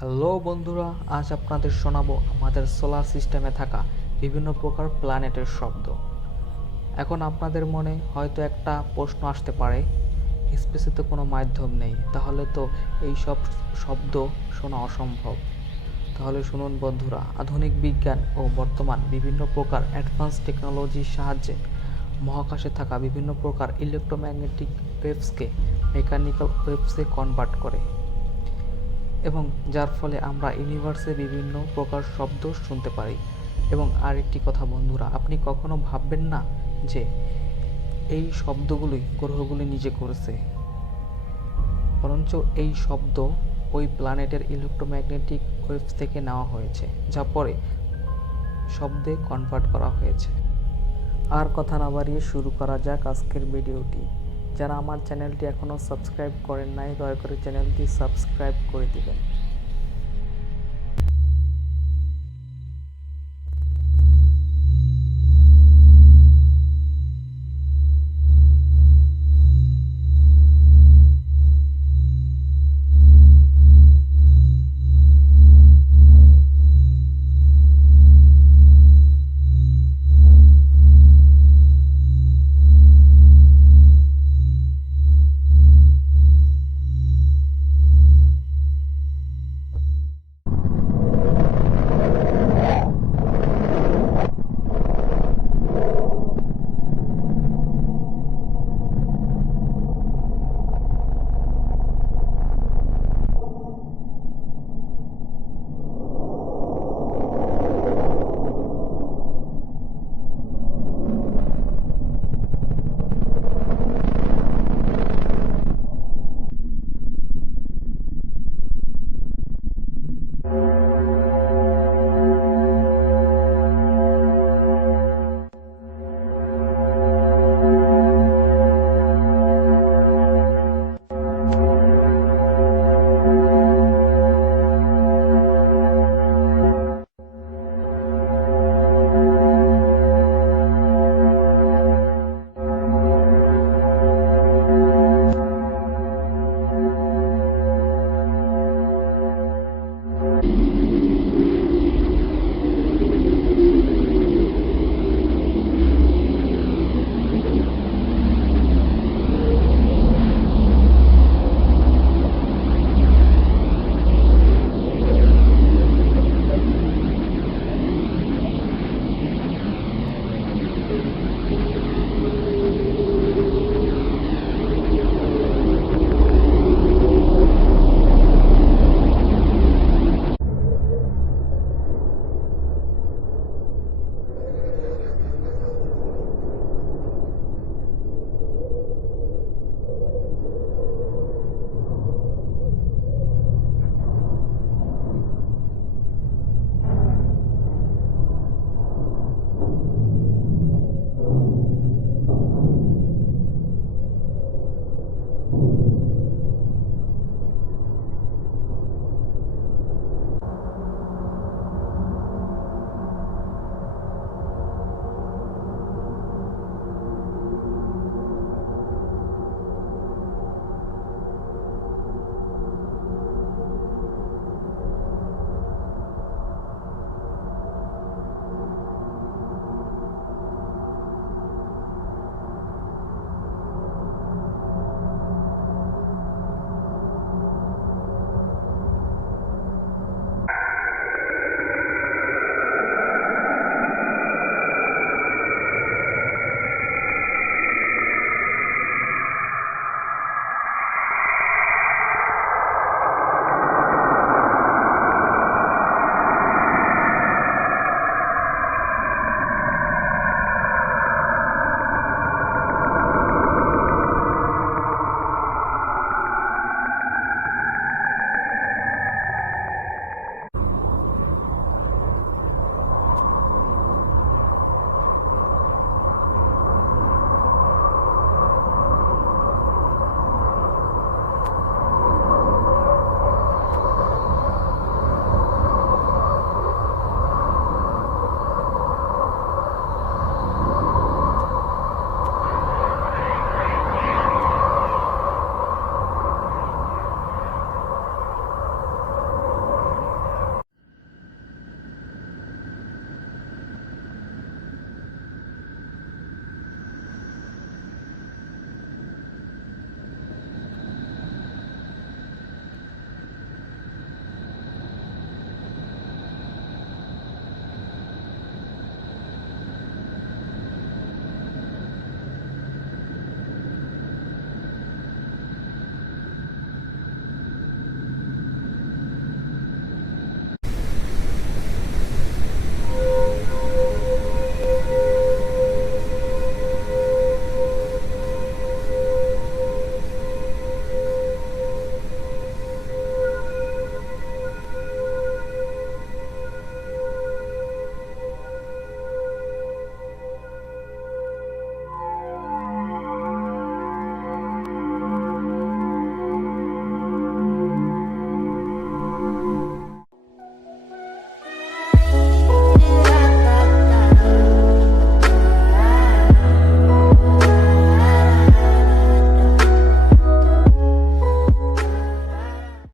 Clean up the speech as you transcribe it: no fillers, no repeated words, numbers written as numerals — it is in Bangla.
হ্যালো বন্ধুরা, আজ আপনাদের শোনাবো আমাদের সোলার সিস্টেমে থাকা বিভিন্ন প্রকার প্ল্যানেটের শব্দ। এখন আপনাদের মনে হয়তো একটা প্রশ্ন আসতে পারে, স্পেসে তো কোনো মাধ্যম নেই, তাহলে তো এই সব শব্দ শোনা অসম্ভব। তাহলে শুনুন বন্ধুরা, আধুনিক বিজ্ঞান ও বর্তমান বিভিন্ন প্রকার অ্যাডভান্স টেকনোলজির সাহায্যে মহাকাশে থাকা বিভিন্ন প্রকার ইলেকট্রোম্যাগনেটিক ওয়েভসকে মেকানিক্যাল ওয়েভসে কনভার্ট করে, এবং যার ফলে আমরা ইউনিভার্সে বিভিন্ন প্রকার শব্দ শুনতে পারি। এবং আরেকটি কথা বন্ধুরা, আপনি কখনো ভাববেন না যে এই শব্দগুলি গ্রহগুলি নিজে করেছে, বরঞ্চ এই শব্দ ওই প্ল্যানেটের ইলেকট্রোম্যাগনেটিক ওয়েভস থেকে নেওয়া হয়েছে, যা পরে শব্দে কনভার্ট করা হয়েছে। আর কথা না বাড়িয়ে শুরু করা যাক আজকের ভিডিওটি। যারা আমার চ্যানেলটি এখনও সাবস্ক্রাইব করেন নাই, দয়া করে চ্যানেলটি সাবস্ক্রাইব করে দিবেন।